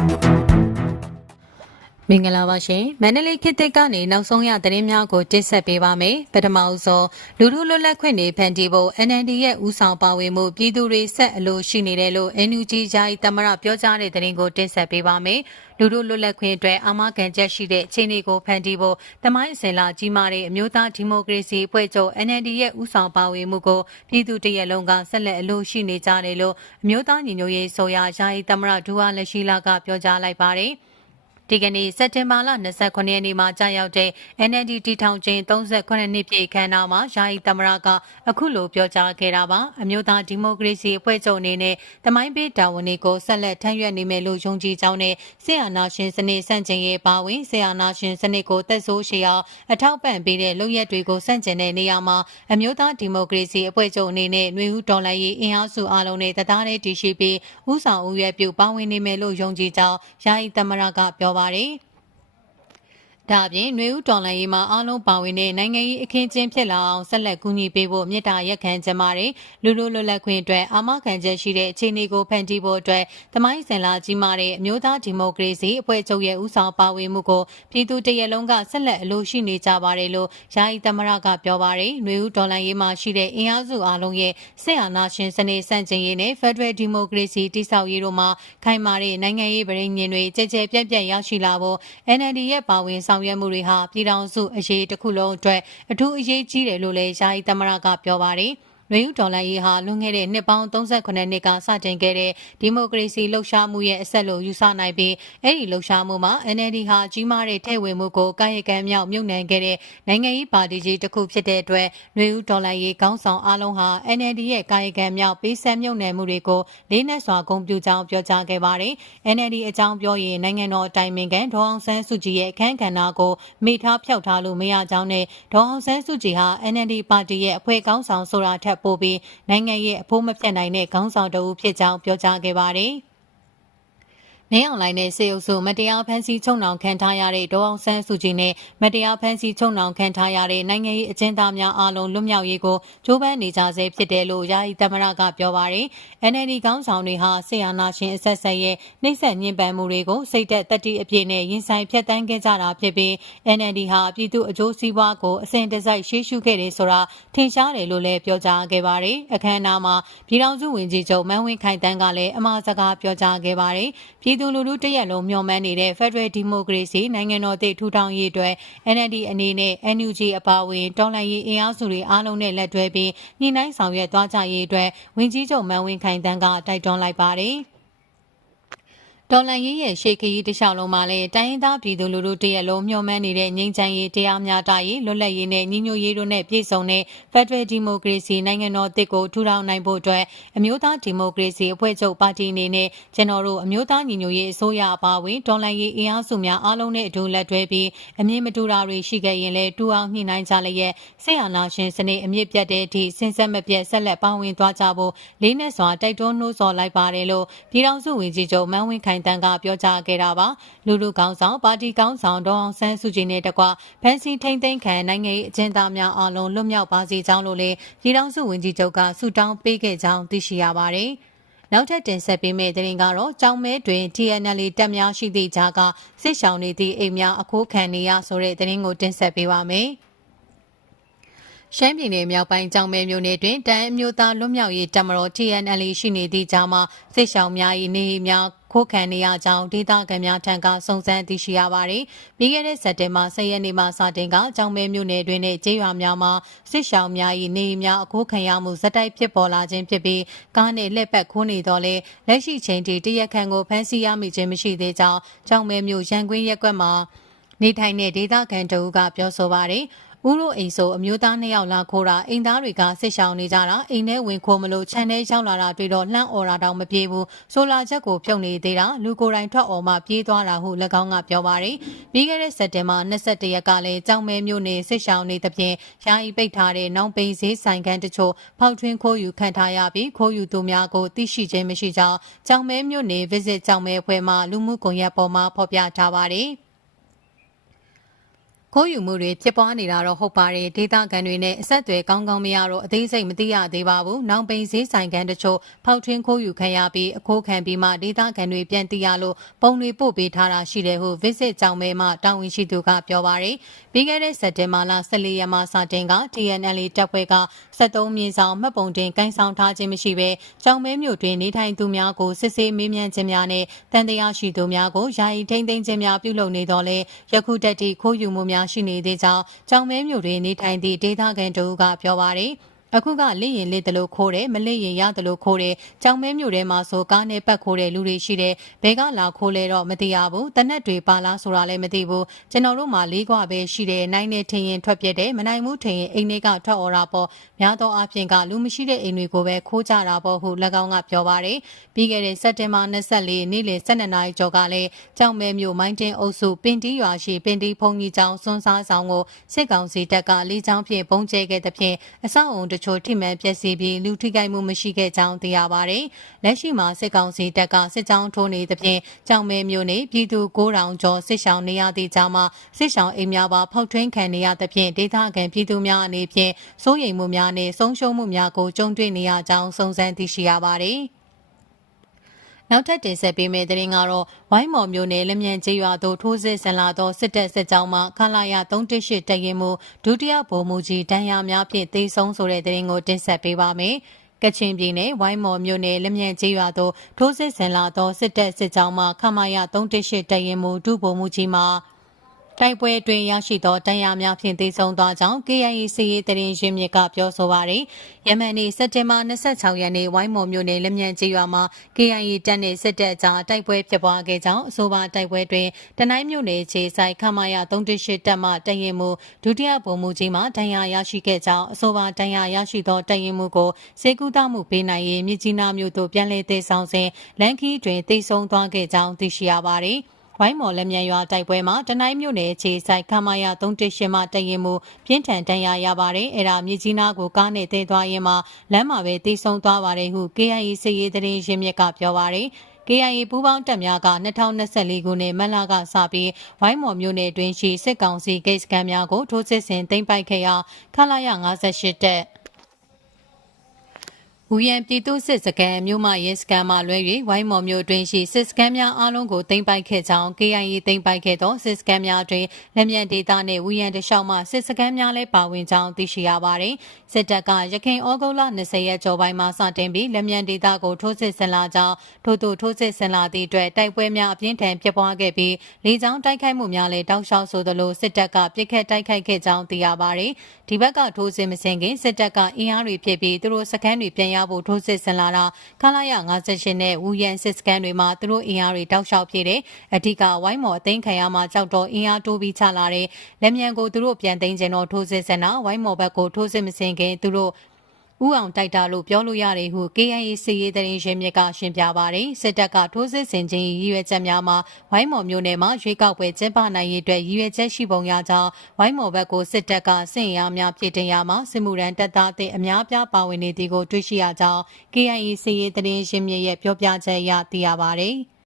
Thank you. မင်္ဂလာပါရှင်မန္တလေးခေတ်သစ်ကနေနောက်ဆုံးရသတင်းများကိုတင်ဆက်ပေးပါမယ်ပထမအဆုံးလူထုလွတ်လပ်ခွင့်တွေဖန်တီးဖို့ NND ရဲ့ဦးဆောင်ပါဝင်မှုပြည်သူတွေဆက်အလို့ရှိနေတယ်လို့ NUG ဂျာဤသမရပြောကြားတဲ့သတင်းကိုတင်ဆက်ပေးပါမယ်လူထုလွတ်လပ်ခွင့်အတွက်အာမခံချက်ရှိတဲ့အခြေအနေကိုဖန်တီးဖို့တမိုင်းအစဉ်လာကြီးမားတဲ့အမျိုးသားဒီမိုကရေစီအဖွဲ့ချုပ် NND ရဲ့ဦးဆောင်ပါဝင်မှုကိုပြည်သူတရက်လုံးကဆက်လက်အလို့ရှိနေကြတယ်လို့အမျိုးသားညီညွတ်ရေးဆိုရာဂျာဤသမရဒူဝါလက်ရှိလာကပြောကြားလိုက်ပါတယ်။ ဒီကနေ့စက်တင်ဘာလ29ရက်နေ့မှာကြာရောက်တဲ့ NLD တီထောင်ခြင်း38နှစ်ပြည့်အခမ်းအနားမှာယာယီသမရကအခုလိုပြောကြားခဲ့တာပါအမျိုးသားဒီမိုကရေစီအဖွဲ့ချုပ်အနေနဲ့တမိုင်းပေးတာဝန်တွေကိုဆက်လက်ထမ်းရွက်နေမယ်လို့ယုံကြည်ကြောင်းနဲ့ဆီယနာရှင်စနစ်ဆန့်ကျင်ရေးပါဝင်ဆီယနာရှင်စနစ်ကိုတက်ဆိုးရှေအောင်အထောက်ပံ့ပေးတဲ့လုပ်ရက်တွေကိုဆန့်ကျင်တဲ့နေရာမှာအမျိုးသားဒီမိုကရေစီအဖွဲ့ချုပ်အနေနဲ့ຫນွေဦးတော်လှန်ရေးအင်အားစုအလုံးနဲ့တသားတည်းတည်ရှိပြီးဥဆောင်ဦးရွက်ပြုပါဝင်နေမယ်လို့ယုံကြည်ကြောင်းယာယီသမရကပြောပါတယ် ။ဒါအပြင်နှွေဦးတော်လှန်ရေးမှာအားလုံးပါဝင်တဲ့နိုင်ငံရေးအခင်းကျင်းဖြစ်လာအောင်ဆက်လက်ကူညီပေးဖို့မြစ်တာရက်ခံကြမှာတဲ့လူလူလွတ်လပ်ခွင့်အတွက်အာမခံချက်ရှိတဲ့အခြေအနေကိုဖန်တီးဖို့အတွက်သမိုင်းစင်လာကြီးမာတဲ့အမျိုးသားဒီမိုကရေစီအဖွဲ့ချုပ်ရဲ့ဦးဆောင်ပါဝင်မှုကိုပြည်သူတရက်လုံးကဆက်လက်အလိုရှိနေကြပါတယ်လို့ယာယီသမရကပြောပါတယ်။နှွေဦးတော်လှန်ရေးမှာရှိတဲ့အင်အားစုအားလုံးရဲ့ဆက်အာဏာရှင်စနစ်ဆန့်ကျင်ရေးနဲ့ Federal Democracy တိဆောက်ရေးတို့မှာခိုင်မာတဲ့နိုင်ငံရေးပရိညင်တွေကြဲကြဲပြန့်ပြန့်ရရှိလာဖို့ NLD ရဲ့ပါဝင်ဆောင်ရွက်မှုတွေဟာပြည်ထောင်စုအရေးတစ်ခုလုံးအတွက်အထူးအရေးကြီးတယ်လို့လည်းယာယီသမရကပြောပါတယ်။ နွေဦးဒေါ်လာရေးဟာလွန်ခဲ့တဲ့နှစ်ပေါင်း38နှစ်ကစတင်ခဲ့တဲ့ဒီမိုကရေစီလှုပ်ရှားမှုရဲ့အဆက်လို့ယူဆနိုင်ပြီးအဲ့ဒီလှုပ်ရှားမှုမှာ NLD ဟာကြီးမားတဲ့ထဲ့ဝင်မှုကိုကာယကံမြောက်မြုပ်နှံခဲ့တဲ့နိုင်ငံရေးပါတီကြီးတစ်ခုဖြစ်တဲ့အတွက်နွေဦးဒေါ်လာရေးခေါင်းဆောင်အားလုံးဟာ NLD ရဲ့ကာယကံမြောက်ပေးဆက်မြုပ်နှံမှုတွေကိုလေးနက်စွာဂုဏ်ပြုကြောင်းပြောကြားခဲ့ပါတယ်။ NLD အကြောင်းပြောရင်နိုင်ငံတော်အတိုင်ပင်ခံဒေါအောင်ဆန်းစုကြည်ရဲ့အခမ်းကဏ္ဍကိုမိထားဖျောက်ထားလို့မရကြောင်းနဲ့ဒေါအောင်ဆန်းစုကြည်ဟာ NLD ပါတီရဲ့အဖွဲ့ခေါင်းဆောင်ဆိုတာထက်ပိုပြီးနိုင်ငံရဲ့အဖို့မပြတ်နိုင်တဲ့ခေါင်းဆောင်တဦးဖြစ်ကြောင်းပြောကြားခဲ့ပါတယ်။ နင်းအောင်လိုင်းနဲ့စေအုပ်စုမတရားဖမ်းဆီးချုပ်နှောင်ခံထားရတဲ့ဒေါအောင်ဆန်းစုကြည်နဲ့မတရားဖမ်းဆီးချုပ်နှောင်ခံထားရတဲ့နိုင်ငံရေးအကျဉ်းသားများအားလုံးလွတ်မြောက်ရေးကိုကြိုးပမ်းနေကြဆဲဖြစ်တယ်လို့ယာယီသမရကပြောပါရယ် NLD ခေါင်းဆောင်တွေဟာဆီယနာရှင်အဆက်ဆက်ရဲ့နှိမ့်ဆက်ညှဉ်းပန်းမှုတွေကိုစိတ်သက်တတိအပြည့်နဲ့ရင်ဆိုင်ဖျက်ဆီးခဲ့ကြတာဖြစ်ပြီး NLD ဟာပြည်သူအကျိုးစီးပွားကိုအစဉ်တစိုက်ရှေ့ရှုခဲ့တယ်ဆိုတာထင်ရှားတယ်လို့လည်းပြောကြားခဲ့ပါရယ်အခမ်းအနားမှာပြည်ထောင်စုဝန်ကြီးချုပ်မန်းဝင်းခိုင်တန်းကလည်းအမှားစကားပြောကြားခဲ့ပါရယ်ပြည်သူလူထုတရက်လုံးမျှော်မှန်းနေတဲ့ Federal Democracy နိုင်ငံတော်သစ်ထူထောင်ရေးအတွက် NLD အနေနဲ့ NUG အပါအဝင်တော်လှန်ရေးအင်အားစုတွေအားလုံးနဲ့လက်တွဲပြီးညှိနှိုင်းဆောင်ရွက်သွားကြရေးအတွက်ဝန်ကြီးချုပ်မန်းဝင်းခိုင်တန်းကတိုက်တွန်းလိုက်ပါတယ်။ ဒေါ်လန်ရေးရဲ့ရှေ့ခရီးတစ်လျှောက်လုံးမှာလည်းတိုင်းရင်းသားပြည်သူလူထုတရက်လုံးမျှော်မှန်းနေတဲ့ငြိမ်းချမ်းရေးတရားမျှတရေးလွတ်လပ်ရေးနဲ့ညီညွတ်ရေးတို့နဲ့ပြည့်စုံတဲ့ Federal Democracy နိုင်ငံတော်တစ်ကိုထူထောင်နိုင်ဖို့အတွက်အမျိုးသားဒီမိုကရေစီအဖွဲ့ချုပ်ပါတီအနေနဲ့ကျွန်တော်တို့အမျိုးသားညီညွတ်ရေးအစိုးရအပါအဝင်ဒေါ်လန်ရေးအင်အားစုများအားလုံးနဲ့အတူလက်တွဲပြီးအမြင့်မတူတာတွေရှိခဲ့ရင်လည်းတူအောင်ညှိနှိုင်းကြလျက်ဆေးအာနာရှင်စနစ်အမြင့်ပြတ်တဲ့အထိစဉ်ဆက်မပြတ်ဆက်လက်ပါဝင်သွားကြဖို့လေးနက်စွာတိုက်တွန်းနှိုးဆော်လိုက်ပါတယ်လို့ပြည်ထောင်စုဝန်ကြီးချုပ်မန်းဝင်းခိုင်တန်းကပြောကြားခဲ့တာပါလူလူကောင်းဆောင်ပါတီကောင်းဆောင်ဒေါအောင်ဆန်းစုကြည်နဲ့တကွဖန်စီထိမ့်သိမ်းခံနိုင်ငံရေးအကျဉ်းသားများအားလုံးလွတ်မြောက်ပါစေကြောင်းလို့လည်းပြည်ထောင်စုဝန်ကြီးချုပ်ကဆုတောင်းပေးခဲ့ကြောင်းသိရှိရပါတယ်နောက်ထပ်တင်ဆက်ပေးမယ့်သတင်းကတော့ကြောင်မဲတွင် TNL တပ်များရှိသည့်ကြားကစစ်ဆောင်နေသည့်အိမ်များအခိုးခံနေရဆိုတဲ့သတင်းကိုတင်ဆက်ပေးပါမယ်။ရှမ်းပြည်နယ်မြောက်ပိုင်းကြောင်မဲမြို့နယ်တွင်တန်အမျိုးသားလွတ်မြောက်ရေးတပ်မတော် TNL ရှိနေသည့်ကြားမှာစစ်ဆောင်များ၏နေများ ခိုးခံနေရကြောင်းဒေသခံများထံကစုံစမ်းသိရှိရပါတယ်။ပြီးခဲ့တဲ့စက်တင်ဘာ10ရက်နေ့မှစတင်ကကြောင်မဲမြို့နယ်တွင်နဲ့ကျေးရွာများမှာစစ်ဆောင်များ၏နေများအခိုးခံရမှုဇက်တိုက်ဖြစ်ပေါ်လာခြင်းဖြစ်ပြီးကားနှင့်လက်ပတ်ခိုးနေတော့လဲလက်ရှိချိန်ထိတရက်ခန့်ကိုဖမ်းဆီးရမိခြင်းမရှိသေးကြောင်းကြောင်မဲမြို့ရန်ကွင်းရက်ကွက်မှာနေထိုင်တဲ့ဒေသခံတအူးကပြောဆိုပါတယ်။ ဦးတို့အိမ်ဆိုအမျိုးသားနှစ်ယောက်လာခိုးတာအိမ်သားတွေကစစ်ရှောင်နေကြတာအိမ်ထဲဝင်ခိုးမလို့ခြံထဲရောက်လာတာတွေ့တော့လှမ်းអော်တာတောင်မပြေဘူးဆိုလာချက်ကိုဖြုတ်နေသေးတာလူကိုယ်တိုင်ထွက်អော်မှပြေးသွားတာဟု၎င်းကပြောပါတယ်ပြီးခဲ့တဲ့စက်တင်ဘာ22ရက်ကလည်းကြောင်မဲမျိုးနေစစ်ရှောင်နေသဖြင့်ယာယီပိတ်ထားတဲ့နောင်ပိန်ဈေးဆိုင်ခန်းတချို့ဖောက်ထွင်းခိုးယူခံထားရပြီးခိုးယူသူများကိုသိရှိခြင်းမရှိကြောင်းကြောင်မဲမျိုးနေ visit ကြောင်မဲအဖွဲ့မှလူမှုကွန်ရက်ပေါ်မှာဖော်ပြထားပါတယ် ခိုးယူမှုတွေဖြစ်ပွားနေတာတော့ဟုတ်ပါတယ်ဒေတာကန်တွေနဲ့အဆက်အသွယ်ကောင်းကောင်းမရတော့အသေးစိတ်မသိရသေးပါဘူးနောင်ပိန်ဈေးဆိုင်ကန်တချို့ဖောက်ထွင်းခိုးယူခံရပြီးအခိုးခံပြီးမှဒေတာကန်တွေပြန်သိရလို့ပုံတွေပို့ပေးထားတာရှိတယ်ဟု visit ကြောင်မဲမှတာဝန်ရှိသူကပြောပါတယ်ပြီးခဲ့တဲ့စက်တင်ဘာလ14ရက်မှစတင်က TNL တပ်ဖွဲ့က73မြင်းဆောင်မှတ်ပုံတင်ကိုင်းဆောင်ထားခြင်းမရှိဘဲကြောင်မဲမြို့တွင်နေထိုင်သူများကိုစစ်ဆေးမေးမြန်းခြင်းများနဲ့တန်တရားရှိသူများကိုယာယီထိန်းသိမ်းခြင်းများပြုလုပ်နေတော့လဲယခုတက်တီခိုးယူမှုများရှိနေသေးကြောင်းကြောင်မဲမြို့တွင်နေထိုင်သည့်ဒေသခံတို့ကပြောပါရယ် အခုကလင့်ရင်လက်တလို့ခိုးတယ်မလင့်ရင်ရတလို့ခိုးတယ်ကြောင်မဲမြို့ထဲမှာဆိုကားနဲ့ပတ်ခိုးတဲ့လူတွေရှိတယ်ဘဲကလာခိုးလဲတော့မသိရဘူးတနက်တွေပါလားဆိုတာလည်းမသိဘူးကျွန်တော်တို့မှလေးခွပဲရှိတယ်နိုင်နဲ့ထင်ရင်ထွက်ပြက်တယ်မနိုင်မှုထင်ရင်အိမ်တွေကထွက်អော်တာပေါ့များသောအားဖြင့်ကလူမရှိတဲ့အိမ်တွေကိုပဲခိုးကြတာပေါ့ဟု၎င်းကပြောပါတယ်ပြီးခဲ့တဲ့စက်တင်ဘာ24နေ့လယ်12နာရီကျော်ကလည်းကြောင်မဲမြို့မိုင်းတင်အုပ်စုပင်တီးရွာရှိပင်တီးဖုန်ကြီးကျောင်းစွန်းစားဆောင်ကိုစစ်ကောင်စီတပ်ကလေးချောင်းဖြင့်ပုံကျဲခဲ့တဲ့ဖြင့်အဆောက်အုံတချို့ထိမှန်ပျက်စီးပြီးလူထိခိုက်မှုမရှိခဲ့ကြောင်းသိရပါတယ်။လက်ရှိမှာစစ်ကောင်စီတပ်ကစစ်ကြောင်းထိုးနေသဖြင့်ကြောင်မဲမျိုးနဲ့ပြည်သူ9000ကျော်စစ်ဆောင်နေရသည့်ကြားမှာစစ်ဆောင်အိမ်များပါဖောက်ထွင်းခံနေရသဖြင့်ဒေသခံပြည်သူများအနေဖြင့်စိုးရိမ်မှုများနဲ့ဆုံးရှုံးမှုများကိုကြုံတွေ့နေရကြောင်းစုံစမ်းသိရှိရပါတယ်။ နောက်ထပ်တင်ဆက်ပေးမယ့်သတင်းကတော့ဝိုင်းမော်မျိုးနယ်လက်မြန်ကျေးရွာသို့ထိုးစစ်ဆင်လာသောစစ်တပ်စစ်ကြောင်းမှခလာရ318တရင်မှုဒုတိယဗိုလ်မှူးကြီးတန်ရာများဖြင့်တေဆုံးဆိုတဲ့သတင်းကိုတင်ဆက်ပေးပါမယ်။ကချင်ပြည်နယ်ဝိုင်းမော်မြို့နယ်လက်မြန်ကျေးရွာသို့ထိုးစစ်ဆင်လာသောစစ်တပ်စစ်ကြောင်းမှခမာရ318တရင်မှုဒုဗိုလ်မှူးကြီးမှ တိုက်ပွဲအတွင်းရရှိသောတန်ရာများဖြင့်တေဆုံးသွားကြောင်း KIA စီရေးတရင်ရင်းမြစ်ကပြောဆိုပါရယ်ယမန်နေ့စက်တင်ဘာ26ရက်နေ့ဝိုင်းမော်မြို့နယ်လက်မြန်ကျေးရွာမှာ KIA တပ်နှင့်စစ်တပ်ကြားတိုက်ပွဲဖြစ်ပွားခဲ့ကြောင်းအဆိုပါတိုက်ပွဲတွင်တနိုင်းမြို့နယ်ခြေဆိုင်ခမာယာ38တပ်မှတရင်မှုဒုတိယဗိုလ်မှူးကြီးမှတန်ရာရရှိခဲ့ကြောင်းအဆိုပါတန်ရာရရှိသောတရင်မှုကိုစေကူတာမှုပေးနိုင်ရေးမြစ်ကြီးနားမြို့သို့ပြန်လည်တည်ဆောင်စဉ်လန်ကီတွင်တိတ်ဆုံသွားခဲ့ကြောင်းသိရှိရပါသည်။ ဝိုင်းမော်လက်မြန်ရွာတိုက်ပွဲမှာတနိုင်းမြို့နယ်ခြေဆိုင်ခမာယာ318မှတရင်မှုပြင်းထန်တန်ရာရပါတယ်အဲ့ဒါမြကြီးနားကိုကားနဲ့တင်သွားရင်မှလမ်းမှာပဲတိတ်ဆုံးသွားပါတယ်ဟု KIA စစ်ရေးသတင်းရင်းမြစ်ကပြောပါတယ် KIA ပူးပေါင်းတပ်များက2024ခုနှစ်မတ်လကစပြီးဝိုင်းမော်မြို့နယ်တွင်ရှိစစ်ကောင်စီဂိတ်စခန်းများကိုထိုးစစ်ဆင်သိမ်းပိုက်ခဲ့ရာခလာရ58တပ်။ ဦးရန်ပြည်သူစစ်စခန်းမြို့မှရဲစခန်းမှလွဲ၍ဝိုင်းမော်မြို့တွင်ရှိစစ်စခန်းများအားလုံးကိုသိမ်းပိုက်ခဲ့ကြောင်း KIA သိမ်းပိုက်ခဲ့သောစစ်စခန်းများတွင်လက်မြန်ဒေတာနှင့်ဦးရန်တလျှောက်မှစစ်စခန်းများလည်းပါဝင်ကြောင်းသိရှိရပါသည်။စစ်တပ်ကရခိုင်ဩဂုတ်လ20ရက်ကျော်ပိုင်းမှစတင်ပြီးလက်မြန်ဒေတာကိုထိုးစစ်ဆင်လာကြောင်းထို့သူထိုးစစ်ဆင်လာသည့်အတွက်တိုက်ပွဲများအပြင်းထန်ဖြစ်ပွားခဲ့ပြီးလေကြောင်းတိုက်ခိုက်မှုများလည်းတောက်လျှောက်ဆိုသလိုစစ်တပ်ကပြစ်ခတ်တိုက်ခိုက်ခဲ့ကြောင်းသိရပါသည်။ဒီဘက်ကထိုးစစ်မစင်ခင်စစ်တပ်ကအင်အားတွေဖြစ်ပြီးသူတို့စခန်းတွေပြန်ရဖို့ထိုးစစ်ဆင်လာတာခလာရ58နဲ့ဝူရန်စစ်စကန်တွေမှာသူတို့အင်အားတွေတောက်လျှောက်ပြည့်တယ်အဓိကဝိုင်းမော်အသိမ်းခံရမှာကြောက်တော့အင်အားတိုးပြီးချလာတယ်လက်မြန်ကိုသူတို့ပြန်သိမ်းခြင်းတော့ထိုးစစ်ဆင်တာဝိုင်းမော်ဘက်ကိုထိုးစစ်မစင်ခင်သူတို့ ဦးအောင်တိုက်တာလို့ပြောလို့ရတယ်ဟု KIA စီရေးတရင်ရင်းမြစ်ကရှင်းပြပါတယ်စစ်တပ်ကထိုးစစ်ဆင်ခြင်းရည်ရွယ်ချက်များမှာဝိုင်းမော်မျိုးနယ်မှာရွေးကောက်ပွဲကျင်းပနိုင်ရေးအတွက်ရည်ရွယ်ချက်ရှိပုံရကြောင်းဝိုင်းမော်ဘက်ကိုစစ်တပ်ကစင်ရများပြည်တင်ရမှာစစ်မှုရန်တပ်သားတဲ့အများပြားပါဝင်နေသည်ကိုတွေ့ရှိရကြောင်း KIA စီရေးတရင်ရင်းမြစ်ရဲ့ပြောပြချက်အရသိရပါတယ်။